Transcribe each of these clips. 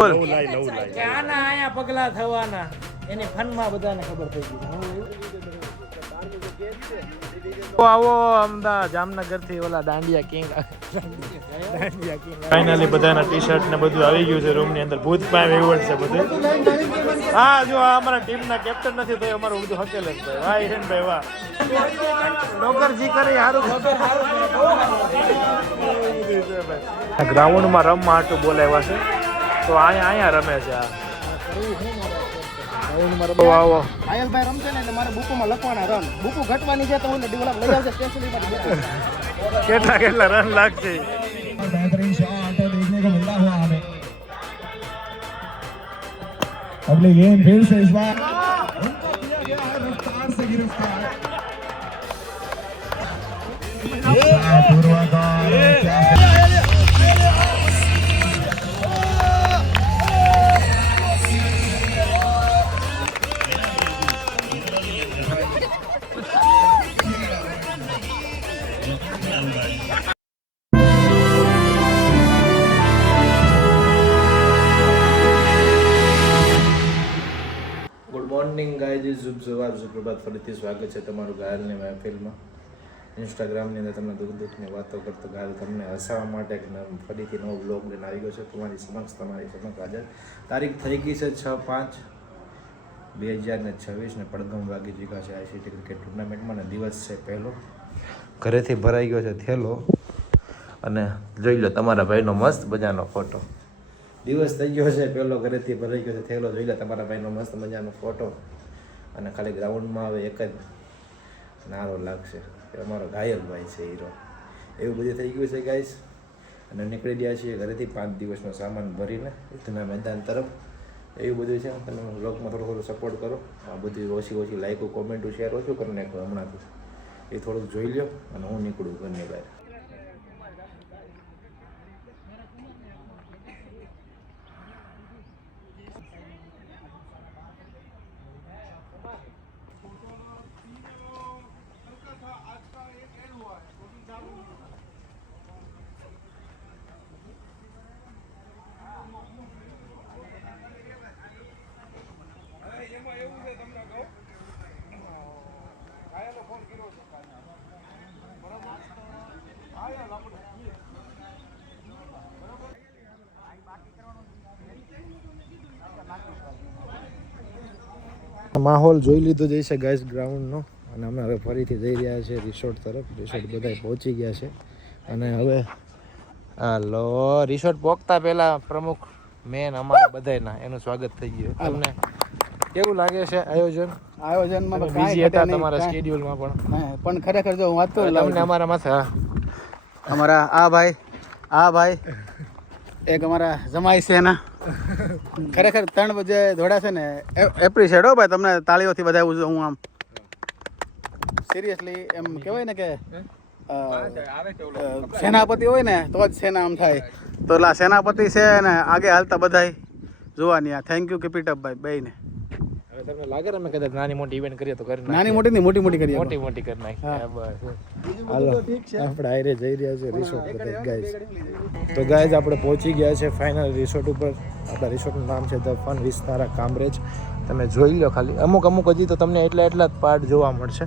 આના આયા પગલા થવાના એની ફનમાં બધાને ખબર થઈ ગઈ આવો અમદાવાદ જામનગર થી ઓલા દાંડિયા કિંગ ફાઇનલી બધાના ટી શર્ટ ને બધું આવી ગયું છે રૂમ ની અંદર ભૂત પાય એવોર્ડ છે બધું હા જો આ અમારા ટીમ ના કેપ્ટન નથી તો અમારું બધું હકેલ જ ભાઈ વાહ હિરેનભાઈ વાહ નોકરજી કરે હારું ગ્રાઉન્ડ માં રમવા હાટું બોલાવ્યા છે તો અહીંયા રમે છે આ આવો આયલભાઈ રમશે ને એટલે મારે બુકોમાં લખવાના રન બુકો ઘટવાની છે તો હું ડેવલપ લઈ આવશે કેટલા રન લાગશે बेहतरीन शॉट देखने को मिलता हुआ हमें अगली गेंद फिर से इस बार उनको दिया गया है रफ्तार से गिरफ्तार મોર્નિંગ ગાઈઝ શુભ સવાર સુપ્રભાત ફરીથી સ્વાગત છે તમારું ઘાયલની મહેફિલમાં ઇન્સ્ટાગ્રામની અંદર તમને દુઃખની વાતો કરતો ઘાયલ તમને હસાવવા માટે ફરીથી નવો બ્લોગ લઈને આવી ગયો છે તમારી સમક્ષ હાજર તારીખ થઈ ગઈ છે 6/5/2026 ને પડઘમ વાગી ચૂક્યા છે આઈસીટી ક્રિકેટ ટુર્નામેન્ટમાં ને દિવસ છે પહેલો ઘરેથી ભરાઈ ગયો છે થેલો અને જોઈ લો તમારા ભાઈનો મસ્ત મજાનો ફોટો દિવસ થઈ ગયો છે પહેલો ઘરેથી ભરાઈ ગયો છે થેલો જોઈ લે તમારા ભાઈનો મસ્ત મજાનો ફોટો અને ખાલી ગ્રાઉન્ડમાં આવે એક જ નારો લાગશે કે અમારો ઘાયલ ભાઈ છે હીરો એવું બધું થઈ ગયું છે ગાઈસ અને નીકળી ગયા છીએ ઘરેથી 5 દિવસનો સામાન ભરીને ઇથના મેદાન તરફ એવું બધું છે તમે બ્લોગમાં થોડું સપોર્ટ કરો આ બધું ઓછી લાઈકો કોમેન્ટો શેર ઓછું કરી નાખો હમણાંથી એ થોડુંક જોઈ લો અને હું નીકળું ઘરની બહાર માહોલ જોઈ લીધો જઈશે ગાઈસ ગ્રાઉન્ડનો અને અમે હવે ફરીથી જઈ રહ્યા છીએ રિસોર્ટ તરફ રિસોર્ટ બધા પહોંચી ગયા છે અને હવે હાલો રિસોર્ટ પહોંચતા પહેલા પ્રમુખ મેન અમારા બધાના એનું સ્વાગત થઈ ગયું તમને કેવું લાગે છે આયોજનમાં બીજી હતા તમારા શેડ્યુલમાં પણ ખરેખર જો વાત તો તમને અમારા માથે અમારા આ ભાઈ એક અમારા જમાઈ છે એના ખરેખર 3 બજે દોડા છે ને એપ્રિશિએટ હો ભાઈ તમને તાળીઓથી વધાવું છું હું આમ સિરિયસલી એમ કહેવાય ને કે સેનાપતિ હોય ને તો જ સેના આમ થાય તો એટલે સેનાપતિ છે ને આગે હાલતા બધાય જોવાની આ thank you keep it up ભાઈ બેયને હવે તમને લાગે ને અમે કદાચ નાની મોટી ઇવેન્ટ કરીએ તો કરી નાની મોટી નહીં મોટી કરીએ મોટી કરી નાખીએ બસ હાલો આપણે આયરે જઈ રહ્યા છે રિસોર્ટ પર ગાઈસ તો ગાઈસ આપણે પહોંચી ગયા છે ફાઇનલ રિસોર્ટ ઉપર આપણા રિસોર્ટનું નામ છે ધ ફન વિસ્તારા કામરેજ તમે જોઈ લો ખાલી અમુક હજી તો તમને એટલા જ પાર્ટ જોવા મળશે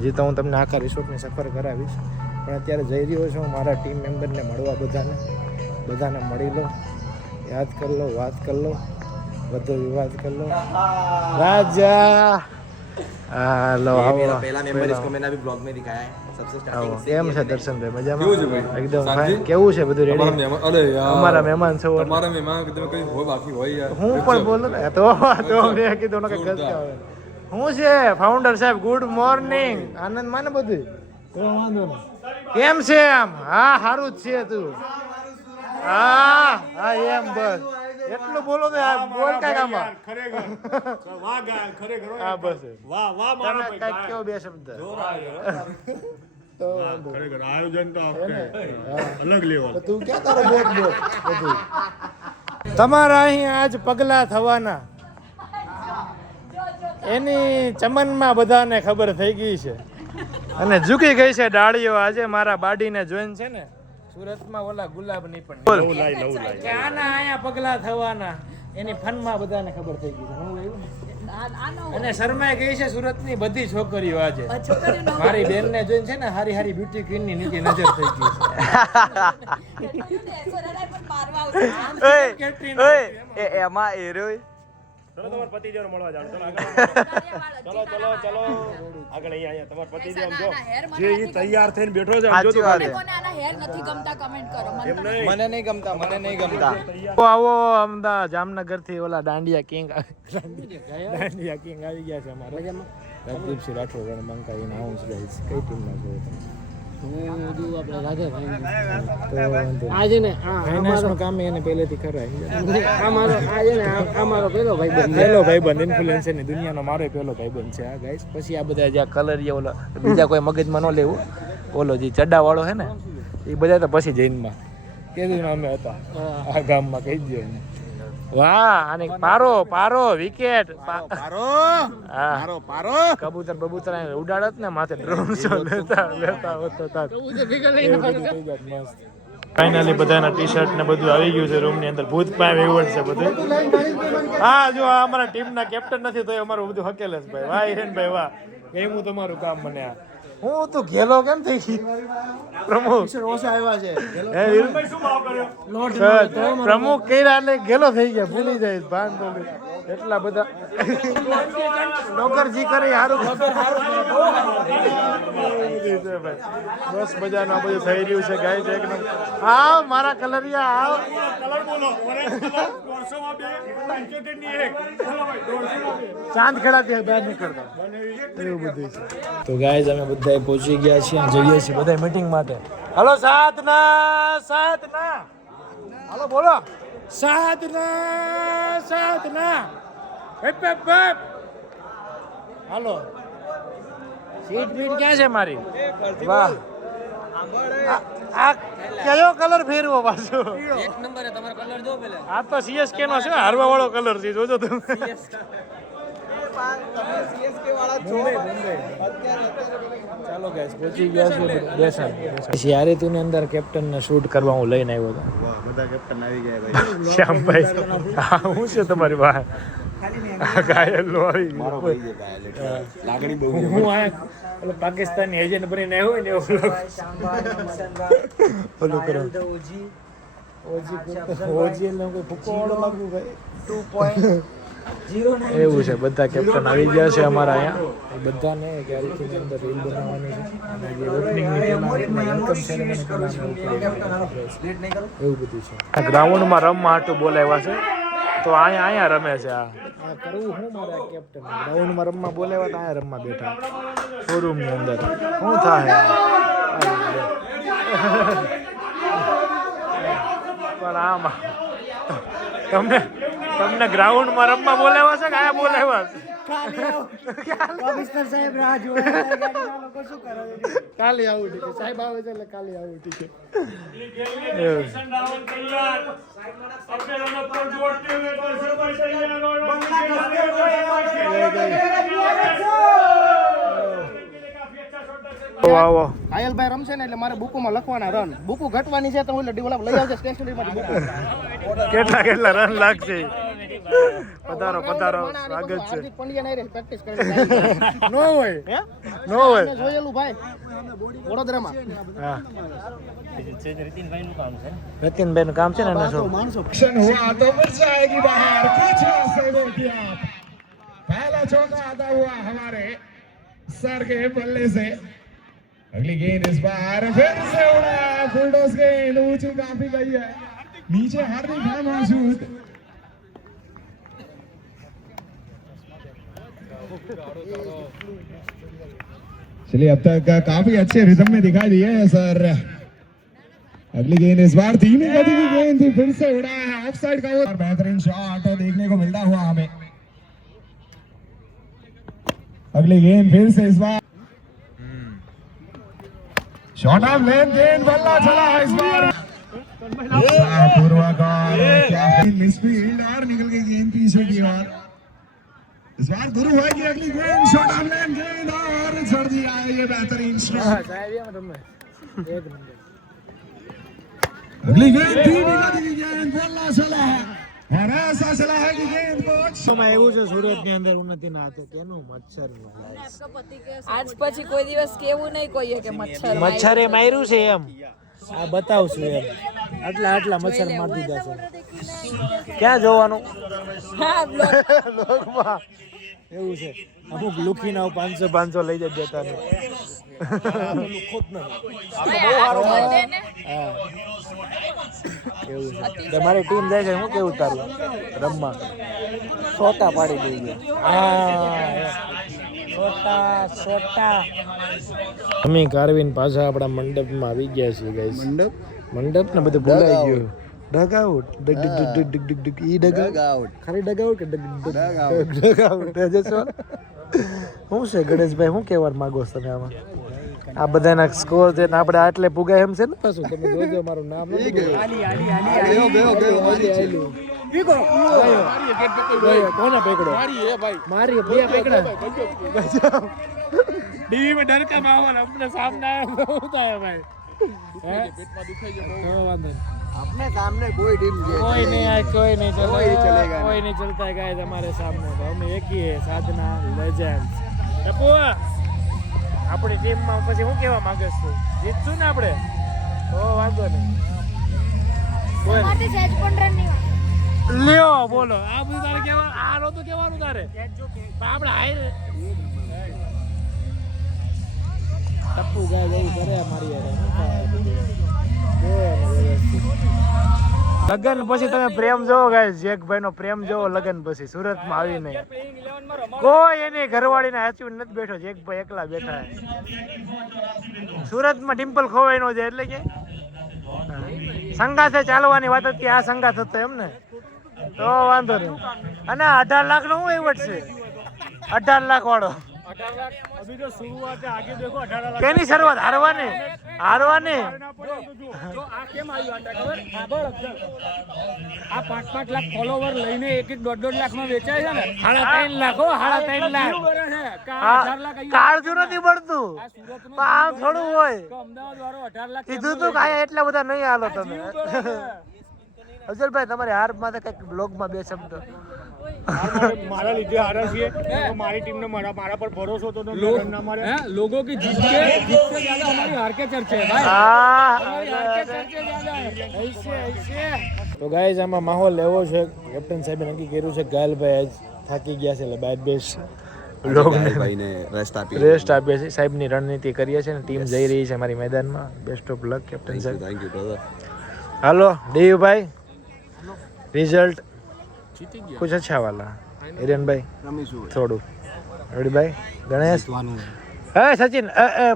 હજી તો હું તમને આખા રિસોર્ટની સફર કરાવીશ પણ અત્યારે જઈ રહ્યો છું મારા ટીમ મેમ્બરને મળવા બધાને મળી લો યાદ કરી લો વાત કરી લો બધો વિવાદ કરી લો રાજા हेलो मेरा पहला मेंबर इसको मैंने अभी ब्लॉग में दिखाया है सबसे स्टार्टिंग से કેમ છે દર્શનભાઈ મજામાં એકદમ ફાઇન કેવું છે બધું રેડી અરે યાર અમારા મહેમાન છો તમારા મહેમાન કીધું કઈ હોય બાકી હોય યાર હું પણ બોલું ને તો મેં કીધું ને કે ગલત આવે હું છે ફાઉન્ડર સાહેબ ગુડ મોર્નિંગ આનંદ માને બધું તો વાંધો નહીં કેમ છે આમ હા સારું જ છે તું હા એમ બસ એટલું બોલો ને બોલ કાંઈક આમાં ખરેખર વાહ ગાય ખરેખર હા બસ વાહ મારો કાંઈક કેવો બે શબ્દ તો ખરેખર આયોજન તો અલગ લેવલ તું ક્યાં તારો બોટ બધું તમારા અહીં આજ પગલા થવાના એની ચમનમાં બધાને ખબર થઈ ગઈ છે અને ઝૂકી ગઈ છે ડાળીઓ આજે મારા બાડીને જોઈને છે ને સુરતમાં ઓલા ગુલાબ નહીં પણ બોલ. કે આના આયા પગલા થવાના એની ફનમાં બધાને ખબર થઈ ગઈ છે હું લાવ્યું ને અને શર્માએ કહી છે સુરતની બધી છોકરીઓ આજે મારી બેનને જોઈને છે ને હારી હારી બ્યુટી ક્વીન ની નીચે નજર થઈ ગઈ છે એમાં એ રહ્યો ચલો તમારા પતિદેવને મળવા જાવ. ચલો ચલો આગળ અહીંયા તમારા પતિદેવ જો જે ઈ તૈયાર થઈને બેઠો છે આમ જો સાચી વાત મને નહીં ગમતા આવો અમદાવાદ જામનગર થી ઓલા દાંડિયા કિંગ દાંડિયા કિંગ આવી ગયા છે અમારે રાજદીપસિંહ રાઠોડ અને મંકાઈ નાઉન્સ ગાઈસ કઈ ટીમમાં છો આજે ને ફાઇનાન્સનું કામ એને પહેલેથી કરાય અમારો પેલો ભાઈબંધ ઇન્ફ્લુએન્સરની દુનિયાનો મારો પહેલો ભાઈબંધ છે આ ગાઈસ પછી આ બધા જ્યાં કલરિયા ઓલા બીજા કોઈ મગજમાં ન લેવું ઓલો જે ચડ્ડા વાળો છે ને એ બધા તો પછી જૈનમાં કેદી અમે હતા આ ગામમાં કહી દો એને વાહ અને પારો વિકેટ કબૂતર બબૂતર ઉડાડત ને માથે ડ્રોન શો લેતા હોતા ફાઇનલી બધાના ટી શર્ટ ને બધું આવી ગયું છે રૂમ ની અંદર ભૂત પાય વેવડ છે બધું હા જો આ અમારા ટીમના કેપ્ટન નથી તો અમારું બધું હકેલે છે ભાઈ વાહ હિરેનભાઈ વાહ એમ તમારું કામ મને આ હું તું ઘેલો કેમ થઈ ગઈ પ્રમુખ પ્રમુખ કર્યા એટલે ઘેલો થઈ ગયા ભૂલી જાય ભાન તો એટલા બધા નોકરજી કરે સારું બસ મજાનું આ બધું થઈ રહ્યું છે ગાય છે એકદમ આવ મારા કલરિયા આવ ચાંદ ખેડાતી બહાર નીકળતા એવું બધું છે તો ગાઈઝ અમે બધા પહોંચી ગયા છીએ અને જઈએ છીએ બધા મીટિંગ માટે હાલો સાધના હાલો બોલો સાધના હાલો સીટ બીટ ક્યાં છે મારી વાહ આ કયો કલર ફેરવો પાછો એક નંબર તમારો કલર જો પેલા આ તો સીએસકે નો છે હારવા વાળો કલર છે જોજો તમે ચાલો ગાઈસ પહોંચી ગયા છે બેસન યારે તુની અંદર કેપ્ટન ને શૂટ કરવા હું લઈને આવ્યો હતો બધા કેપ્ટન આવી ગયા ભાઈ શ્યામભાઈ હા હું છે તમારી વાહ ઘાયલ નો આવી મારો ભાઈ છે ઘાયલ લાગણી બહુ હું આયા ઓલો પાકિસ્તાની એજન્ટ બનીને આવ્યો હોય ને ઓલું કરો ઓજી એટલે કોઈ ભૂકો વાળો લાગુ ભાઈ એવું છે બધા કેપ્ટન આવી ગયા છે અમારા અહીંયા બધાને ગેલેરીની અંદર રીલ બનાવવાની છે અને જે ઓપનિંગની વેલકમ સેરેમની કરવાની એવું બધું છે ગ્રાઉન્ડમાં રમવા હાટું બોલાવ્યા છે તો અહીંયા રમે છે આ કરવું હું મારા કેપ્ટન ગ્રાઉન્ડમાં રમવા બોલાવ્યા તો અહીંયા રમવા બેઠા શોરૂમની અંદર શું થાય પણ આમાં તમને ગ્રાઉન્ડમાં રમવા બોલાવ્યા છે કે આયા બોલાવ્યા કાલે આવું ઠીક છે સાહેબ આવે છે એટલે કાલે આવું ઠીક છે કાયલભાઈ રમશે ને એટલે મારે બુકુમાં લખવાના રન બુકુ ઘટવાની છે તો હું લઈ આવજે સ્ટેશનરીમાંથી બુકુ કેટલા રન લાગશે પધારો સ્વાગત છે હાર્દિક પંડ્યા નહીં રે પ્રેક્ટિસ કરે નો હોય જોયેલું ભાઈ વડોદરામાં હા રતિનભાઈ નું કામ છે ને એના શું एक्शन हुआ तो मिर्जा आएगी बाहर कुछ ऐसे देखिए आप पहला चौका आता हुआ हमारे सर के बल्ले से अगली गेंद इस बार फिर से उड़ा फुलटॉस गेंद ऊंची काफी गई है नीचे हार्दिक है मौजूद चलिए अब तक काफी अच्छे रिदम में दिखाई दिए हैं सर अगली गेंद इस बार धीमी गति की गेंद थी फिर से उड़ा है ऑफ साइड का और बेहतरीन शॉट देखने को मिलता हुआ हमें अगली गेंद फिर से इस बार शॉट ऑफ लेन गेंद बल्ला चला इस बार मिसफील्ड और निकल गई गेंद पीछे की ओर इस बार गुरु है कि अगली गेंद शॉट ऑफ लेन गेंद और छड़ दिया ये बेहतरीन शॉट अगली गेंद थी निकाली की गेंद बोलना चला है और ऐसा चला है कि गेंद को એમાં એવું છે સુરત ની અંદર ઉન્નતિ ના હાથે તેનું મચ્છર આજ પછી કોઈ દિવસ કેવું નહીં કોઈએ કે મચ્છર મચ્છરે માર્યું છે એમ આ બતાવશું એમ આટલા મચ્છર મારી દીધા છે ક્યાં જોવાનું હા બ્લોગ લોકમાં એવું છે અમુક લુખીના 500 લઈ જ દેતા ને એવું છે તમારી ટીમ જાય છે હું કેવું તારું રમવા સોટા પાડી દઈએ સોટા અમે કારવીન પાછા આપણા મંડપમાં આવી ગયા છીએ ગાઈસ મંડપ ને બધું ભૂલાઈ ગયું ડગઆઉટ ડગ ડગ ડગ ડગ ડગ ડગ ઈ ડગઆઉટ ખાલી ડગઆઉટ કે ડગઆઉટ જસો શું છે ગણેશભાઈ શું કહેવા માંગો છો તમે આમાં આ બધાના સ્કોર છે ને આપણે આટલે પુગાય એમ છે ને પાછું તમે જોજો મારું નામ નથી કોને પકડો મારી બે પકડા टीवी में डर का माहौल अपने सामने आया होता है भाई अपने सामने कोई टीम कोई नहीं चलेगा कोई नहीं चलता है गाइस हमारे सामने तो हम एक ही है साधना लेजेंड्स ટપુ આપણી ટીમમાં પછી હું કહેવા માંગે છું જીતશું ને આપણે તો વાંધો નહીં માટે સહેજ પણ રન નહીં લ્યો બોલો આ બધું તારે કહેવાનું આ નહોતું કહેવાનું તારે આપણે હાઈ ટપ્પુ ગાય એવું કરે મારી લગન પછી તમે પ્રેમ જોવો ગાય જેકભાઈ નો પ્રેમ જોવો લગન પછી સુરતમાં આવીને કોઈ એની ઘરવાળીને હાચવી નથી બેઠો જેકભાઈ એકલા બેઠા સુરતમાં ડિમ્પલ ખોવાઈ નો જાય એટલે કે સંગાથે ચાલવાની વાત હતી આ સંગાથ હતો એમ ને તો વાંધો નહીં અને 18 લાખ નો હું એવટ છે 18 લાખ વાળો अभी तो शुरुआत है आगे देखो 18 लाख केनी શરૂઆત હારવાની જો આ કેમ આવ્યું આટા ખબર આ 5-5 લાખ ફોલોવર લઈને 1-1.5 લાખ માં વેચાય છે ને 3.5 લાખ હો 3.5 લાખ કાળજુ નથી પડતું આ થોડું હોય અમદાવાદ વાળો 18 લાખ કીધું તું કાયા એટલા બધા નહીં હાલો તમે અફઝલભાઈ તમારી હાર માં કઈક બ્લોગમાં બે શબ્દ મારા લીધે હારા છીએ મારી ટીમ ને મારા પર ભરોસો તો ના મારે लोगों की जीत से ज्यादा हमारी हार के चर्चे है भाई हमारी हार के चर्चे ज्यादा है ऐसे તો ગાઈઝ આમાં માહોલ એવો છે કેપ્ટન સાહેબે નક્કી કર્યું છે ગાયલભાઈ આજ થાકી ગયા છે એટલે બાદ બેસ ભાઈને રેસ્ટ આપીએ છીએ સાહેબની રણનીતિ કરીએ છીએ ને ટીમ જઈ રહી છે અમારી મેદાનમાં બેસ્ટ ઓફ લક કેપ્ટન સાહેબ thank you brother hello Devbhai result कुछ अच्छा वाला एरियन भाई થોડું રેડી ભાઈ ગણેશ હે સચિન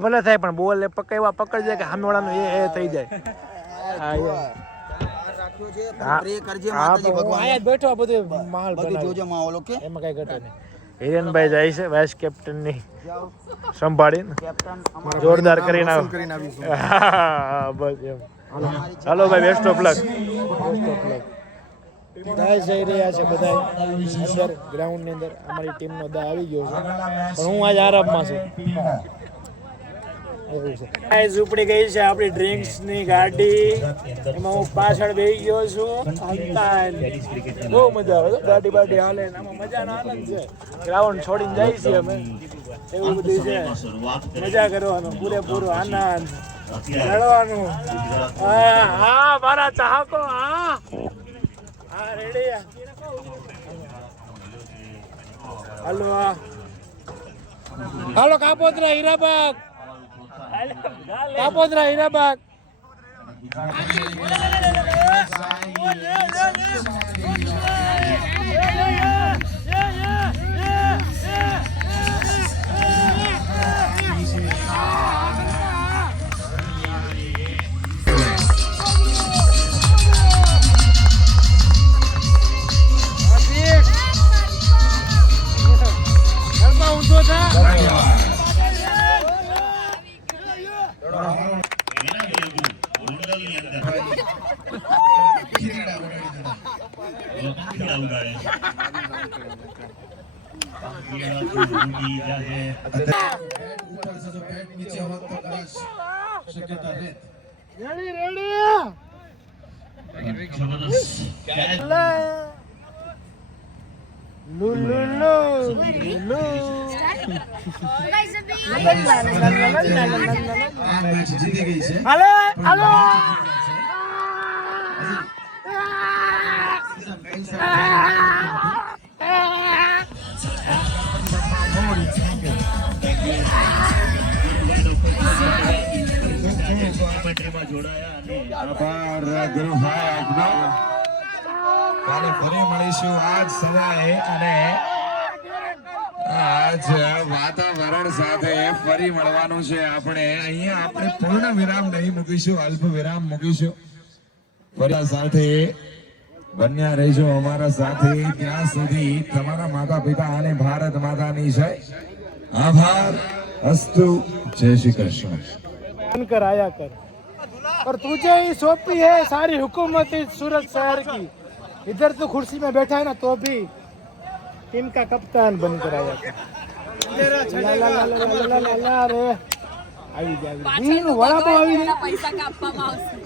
ભલે થાય પણ બોલ પકડવા પકડ જાય કે સામેવાળાનું એ થઈ જાય બેઠો બધું માહોલ જોજો માહોલ ઓકે એમાં કઈ ઘટે નહીં એરિયન ભાઈ જાય છે વાઇસ કેપ્ટન ની સંભાળીને જોરદાર કરીને બસ એમ ચાલો ભાઈ બેસ્ટ ઓફ લક ગાઈસ જઈ રહ્યા છે બધા અંદર ગ્રાઉન્ડ ની અંદર અમારી ટીમ નો દા આવી ગયો છે પણ હું આજ આરામમાં છું એવું છે ગાઈસ ઉપડી ગઈ છે આપણી ડ્રિંક્સ ની ગાડી એમાં હું પાછળ બેસી ગયો છું બહુ મજા આવે ગાડી બાડી હાલે આમાં મજાનો આનંદ છે ગ્રાઉન્ડ છોડીને જાય છે અમે એવું બધું છે મજા કરવાનો પૂરેપૂરો આનંદ લડવાનું હા મારા ચાહકો હા રેડી હાલો કાપોદ્રા હીરાબાગ ગાઈસ અભી આ મેચ જીતી ગઈ છે આભાર ગુરુભાઈ આપનો. કાલે ફરી મળીશું આજ સવારે અને આજ વાતાવરણ સાથે ફરી મળવાનું છે. આપણે અહીંયા આપણે પૂર્ણ વિરામ નહીં મૂકીશું, અલ્પ વિરામ મૂકીશું. ફરી સાથે બન્યા રહેજો અમારા સાથે ત્યાં સુધી. તમારા માતા પિતા અને ભારત માતાની જય. આભાર. અસ્તુ. જય શ્રી કૃષ્ણ. कर आया कर और तुझे ही सौंपी है सारी हुकूमत इस सूरत शहर की. इधर तो कुर्सी में बैठा है ना तो भी टीम का कप्तान बनकर आया कर. ला ला ला ला ला ला ला ला रे આવી જાય. પાછળનું વડાપાવ આવી ભગવાન પૈસા કાપવામાં આવશે.